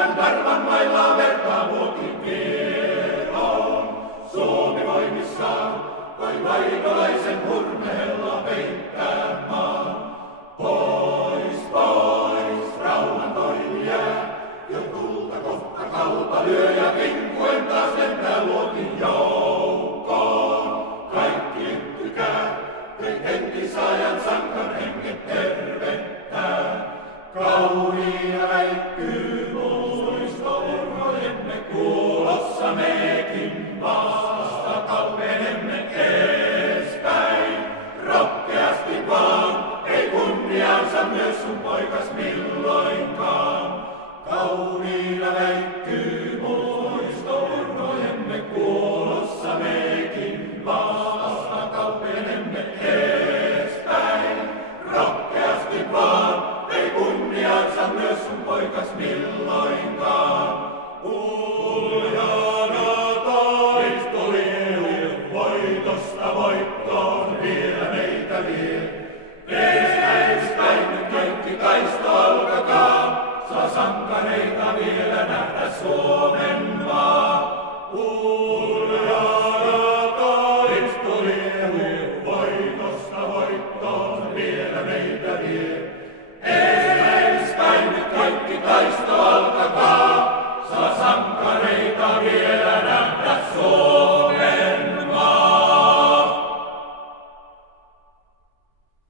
Liian harvan mailla vertaa vuokin vieroon. Suomi voimissaan, voi vainolaisen hurmehella peittää maan. Pois, pois, rauhan toimia, jo tulta kohta kalpa lyö ja vinkuen taas lentää luotin joukkoon. Kaikki yhtykää, nyt hentisaajan sankan henget tervettää. Kauniina väikkyy muisto urhojemme kuulossa mekin vasta kalpenemme eespäin. Rohkeasti vaan, ei kunniansa myös sun poikas milloinkaan. Kauniina väikkyy muisto urhojemme kuulossa mekin vasta kalpenemme eespäin. Rohkeasti vaan, ei kunniansa myös sun poikas milloinkaan. Uljana taistoliu, voitosta voittoon vielä meitä vie. Eespäin nyt kaikki taisto alkakaa, saa sankareita vielä nähdä Suomea.